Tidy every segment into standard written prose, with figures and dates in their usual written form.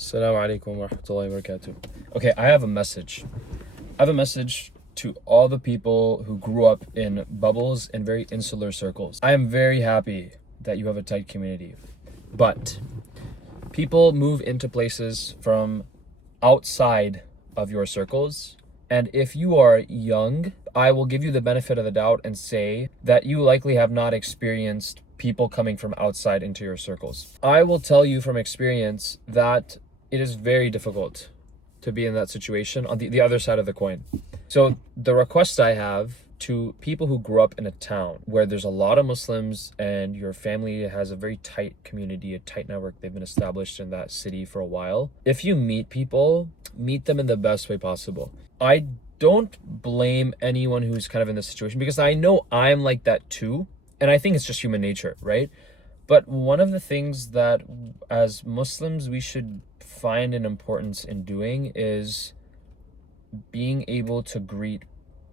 Salam alaikum wa rahmatullahi wa barakatuh. Okay, I have a message. I have a message to all the people who grew up in bubbles and very insular circles. I am very happy that you have a tight community. But people move into places from outside of your circles. And if you are young, I will give you the benefit of the doubt and say that you likely have not experienced people coming from outside into your circles. I will tell you from experience that it is very difficult to be in that situation on the other side of the coin. So the request I have to people who grew up in a town where there's a lot of Muslims and your family has a very tight community, a tight network, they've been established in that city for a while. If you meet people, meet them in the best way possible. I don't blame anyone who's kind of in this situation because I know I'm like that too. And I think it's just human nature, right? But one of the things that as Muslims we should find an importance in doing is being able to greet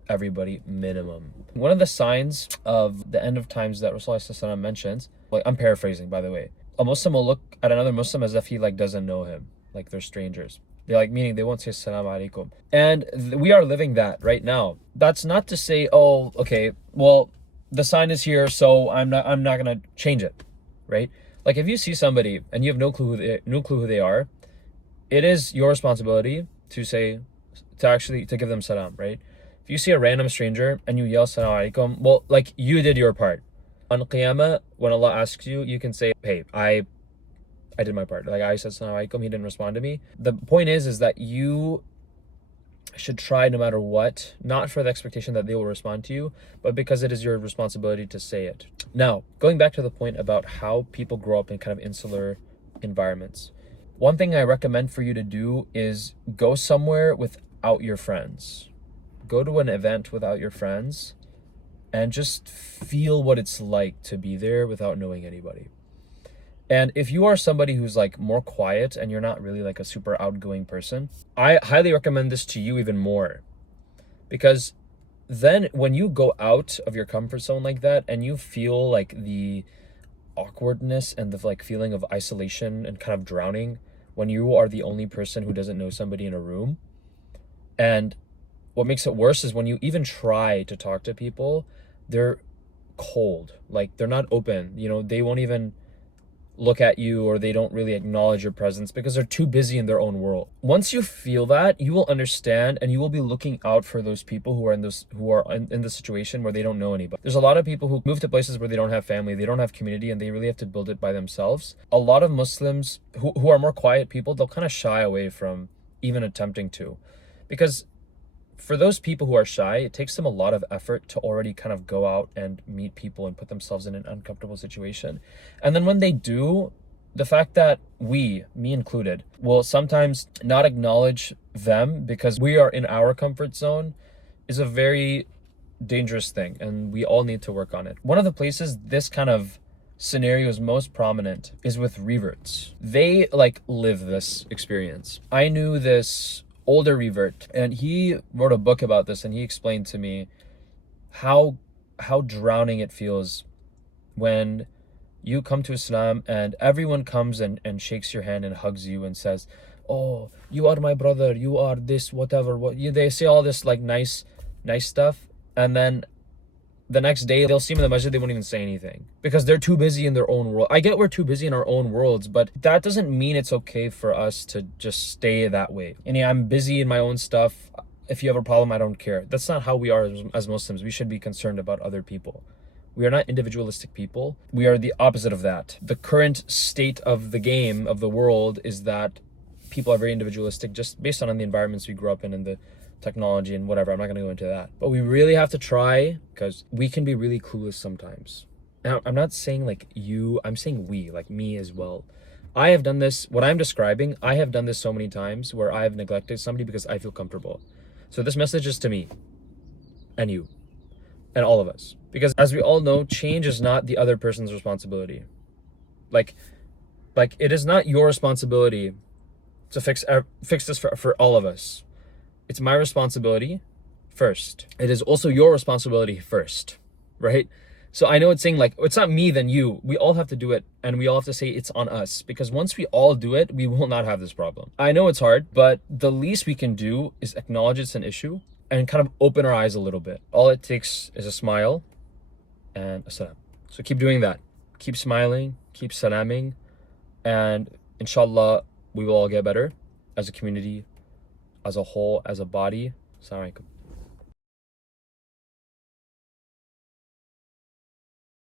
everybody minimum. One of the signs of the end of times that Rasulullah mentions, like I'm paraphrasing by the way, a Muslim will look at another Muslim as if he like doesn't know him, like they're strangers. They like, meaning they won't say salam alaikum. And we are living that right now. That's not to say, oh, okay, well, the sign is here, so I'm not gonna change it, right? Like if you see somebody and you have no clue who they are, it is your responsibility to give them salam, right? If you see a random stranger and you yell salam alaikum, well, like you did your part. On Qiyamah, when Allah asks you, you can say, hey, I did my part. Like I said salam alaikum, he didn't respond to me. The point is that you should try no matter what, not for the expectation that they will respond to you, but because it is your responsibility to say it. Now, going back to the point about how people grow up in kind of insular environments. One thing I recommend for you to do is go somewhere without your friends. Go to an event without your friends and just feel what it's like to be there without knowing anybody. And if you are somebody who's like more quiet and you're not really like a super outgoing person, I highly recommend this to you even more. Because then when you go out of your comfort zone like that and you feel like the awkwardness and the like feeling of isolation and kind of drowning when you are the only person who doesn't know somebody in a room. And what makes it worse is when you even try to talk to people, they're cold, like they're not open, they won't even look at you or they don't really acknowledge your presence because they're too busy in their own world. Once you feel that, you will understand and you will be looking out for those people who are in the situation where they don't know anybody. There's a lot of people who move to places where they don't have family, they don't have community, and they really have to build it by themselves. A lot of Muslims who are more quiet people, they'll kind of shy away from even attempting to, because for those people who are shy, it takes them a lot of effort to already kind of go out and meet people and put themselves in an uncomfortable situation. And then when they do, the fact that me included, will sometimes not acknowledge them because we are in our comfort zone is a very dangerous thing, and we all need to work on it. One of the places this kind of scenario is most prominent is with reverts. They like live this experience. I knew this older revert and he wrote a book about this, and he explained to me how drowning it feels when you come to Islam and everyone comes and shakes your hand and hugs you and says, oh, you are my brother, you are this, whatever, they say all this like nice stuff, and then the next day they'll see him in the masjid, they won't even say anything because they're too busy in their own world. I get we're too busy in our own worlds, but that doesn't mean it's okay for us to just stay that way. And yeah, I'm busy in my own stuff. If you have a problem, I don't care. That's not how we are as Muslims. We should be concerned about other people. We are not individualistic people. We are the opposite of that. The current state of the game, of the world, is that people are very individualistic just based on the environments we grew up in and the technology and whatever. I'm not going to go into that, but we really have to try, because we can be really clueless sometimes. Now, I'm not saying like you, I'm saying we, like me as well. I have done this, what I'm describing, I have done this so many times where I have neglected somebody because I feel comfortable. So this message is to me and you and all of us, because as we all know, change is not the other person's responsibility. Like it is not your responsibility to fix this for all of us. It's my responsibility first. It is also your responsibility first, right? So I know it's saying like, it's not me, then you. We all have to do it and we all have to say it's on us, because once we all do it, we will not have this problem. I know it's hard, but the least we can do is acknowledge it's an issue and kind of open our eyes a little bit. All it takes is a smile and a salam. So keep doing that. Keep smiling, keep salamming, and inshallah, we will all get better as a community, as a whole, as a body. Assalamu alaikum.